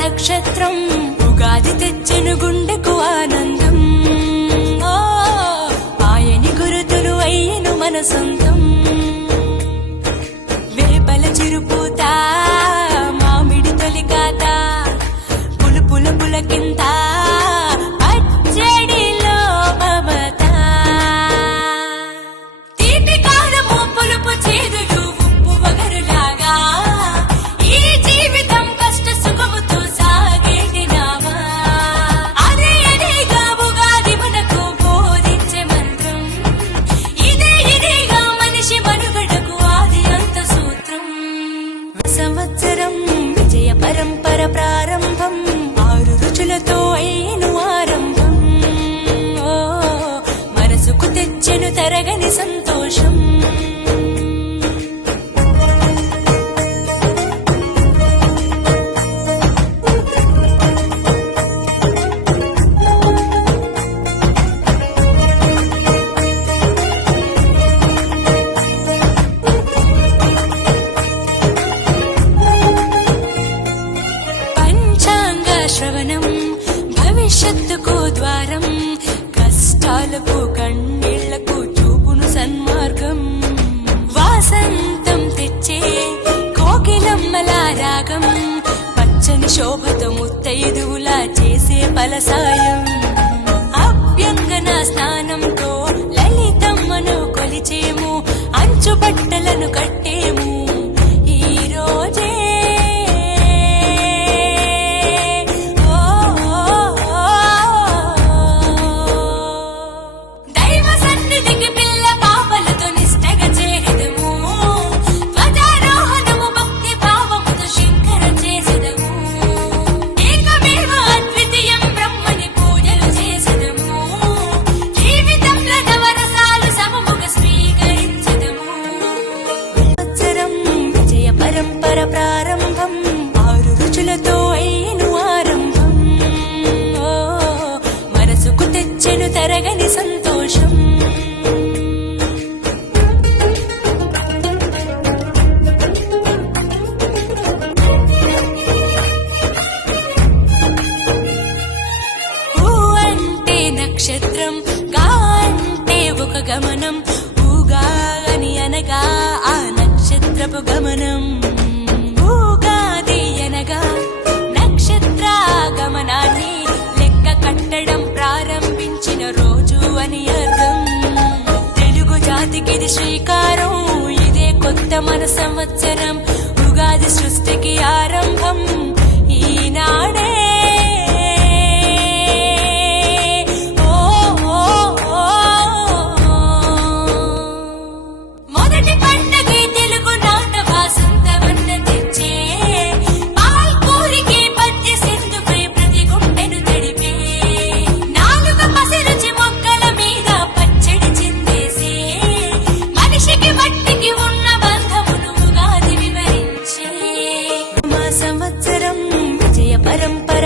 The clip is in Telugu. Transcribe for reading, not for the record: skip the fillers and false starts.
నక్షత్రం ఉగాది తెచ్చెను గుండెకు ఆనందం. ఆయని గురుతులు అయ్యను మన సొంతం. వేపల చిరుపూత మామిడి తొలికాత పులుపుల పులకింత పచ్చడిలో మమత. తీపి కారము పులుపు చేదులు ఉప్పు వగరులాగా ఈ జీవితం కష్ట సుఖముతో సాగేటి నావా. అదే అదేగా ఉగాది మనకు బోధించే మంత్రం. ఇదేగా మనిషి మనుగడకు ఆది అంత సూత్రం. సంవత్సరం విజయ పరంపర ప్రారంభం. 6 రుచులతో అయ్యను ఆరంభం. మనసుకు తెచ్చెను తరగని సంతోషం. పంచాంగ శ్రవణం భవిష్యత్తుకు ద్వారం. కష్టాలకు కన్నీళ్లకు చూపును సన్మార్గం. వాసంతం తెచ్చే కోకిలమ్మల రాగం. పచ్చని శోభతో ముత్తైదువులా చేసే ఫలసాయం. అభ్యంగన స్నానంతో లలితమ్మను కొలిచేము. అంచు బట్టలను కట్టేము ఈ రోజే. దైవ సన్నిధికి పిల్ల పాపలతో నిష్టగా చేరెదము. ధ్వజారోహణము భక్తి భావముతో శంకర చేసెదము. ఏకమేవ అద్వితీయం బ్రహ్మని పూజలు చేసెదము. జీవితంలో నవరసాలు సమముగా స్వీకరించెదము. సంవత్సరం విజయ పరంపర ప్రారంభం. 6 రుచులతో అయ్యను ఆరంభం. మనసుకు తెచ్చెను తరగని సంతోషం. ఊ అంటే నక్షత్రం, గా అంటే ఒక గమనం. ఊగా అని అనగా ఆ నక్షత్రపు గమనం. ఊగాది అనగా నక్షత్ర గమనాన్ని లెక్క కట్టడం ప్రారంభించిన రోజు అని అర్థం. తెలుగు జాతికిది శ్రీకారం. ఇదే కొత్త మన సంవత్సరం. ఉగాది సృష్టికి ఆరంభం ఈనాడే. మొదటి పండగే తెలుగు నాట వాసంతవన్న తెచ్చే. పాల్కూరికి పద్య సింధుపై ప్రతి గుండెను తడిపే. 4 పసిరుచి మొక్కల మీద పచ్చడి చిందేసే. మనిషికి మట్టికి ఉన్న బంధమును ఉగాది వివరించే. మా సంవత్సరం విజయ పరంపర